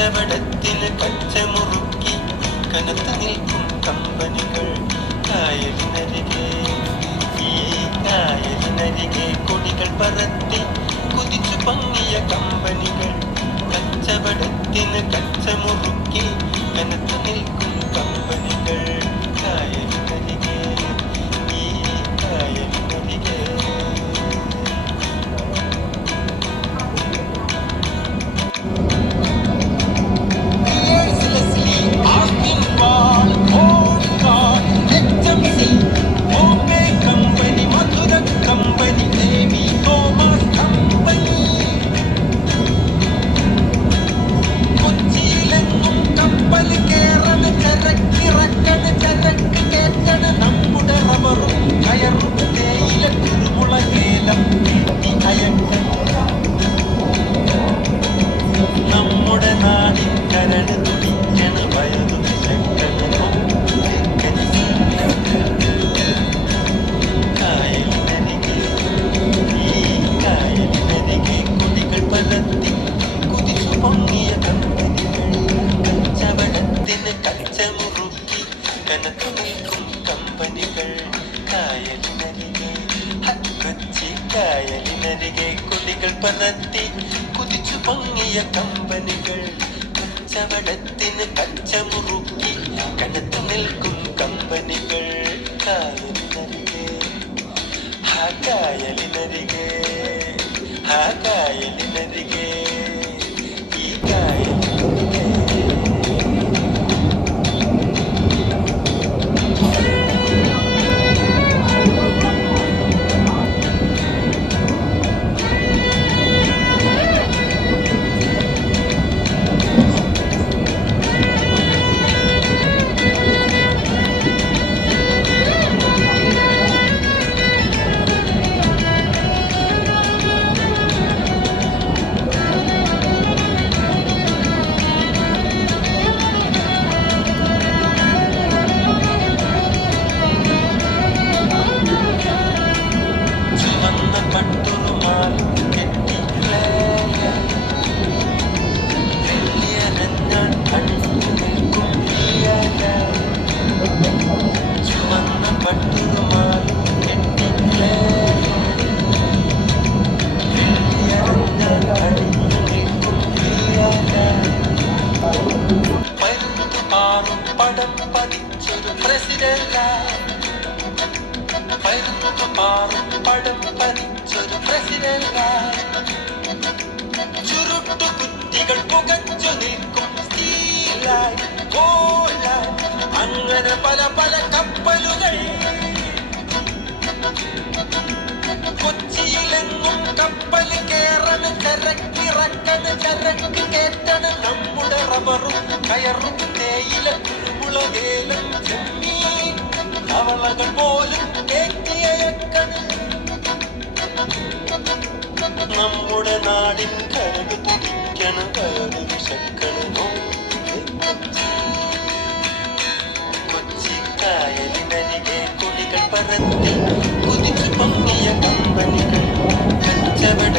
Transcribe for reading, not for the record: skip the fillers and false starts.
കച്ചവടത്തിന് കച്ചമുറുക്കി കനത്തു നിൽക്കും കമ്പനികൾ. കായലിനരികെ ഈ കായലിനരികെ കൊടികൾ പറത്തി കുതിച്ചു പങ്ങിയ കമ്പനികൾ. കച്ചവടത്തിന് കച്ചമുറുക്കി കനത്തു നിൽക്കും കമ്പനികൾ. കായലിനരികെ ഈ കായലിനരികെ നമ്മുടെ നാടിൻ കരട് തുടിക്കണ വയറു കായലിനരികെ ഈ കായലിനരികെ കൊടികൾ പരത്തി കുതിച്ചു പൊങ്ങിയ കമ്പനികൾ. കച്ചവടത്തിന് കച്ചമുറുക്കി കനത്തു നിൽക്കും കമ്പനികൾ. കായലിനരികെ കൊച്ചി കായലിനരികെ കൊടികൾ പരത്തി കുതിച്ചു പൊങ്ങിയ കമ്പനികൾ. കച്ചവടത്തിന് കച്ചമുറുക്കി കനത്തു നിൽക്കും കമ്പനികൾ. കായലിനരികെ കായലിനരികെ കായലിനരികെ ഈ കായലിനരികെ പടം പതിച്ചൊരു പ്രസിഡന്റ് ചുരുട്ടു കുറ്റികൾ പുകച്ചു നിൽക്കും സ്റ്റീലായി കോലായി അങ്ങനെ പല പല കപ്പലുകൾ. കൊച്ചിയിലെങ്ങും കപ്പൽ കേറണ് ചരക്കിറക്കണ് ചരക്ക് കേറ്റണ് നമ്മുടെ റബ്ബറും കയറും തേയില കുരുമുളകേലും ചെമ്മീൻ കവളകൾ പോലും കേറ്റിയയക്കണ്. നമ്മുടെ നാടിൻ കരട് തുടിക്കണ് വയറു വിശക്കണ്. കൊച്ചി കായലിനരികെ കൊടികൾ പറത്തി കുതിച്ചു പൊങ്ങിയ കമ്പനികൾ. കച്ചവട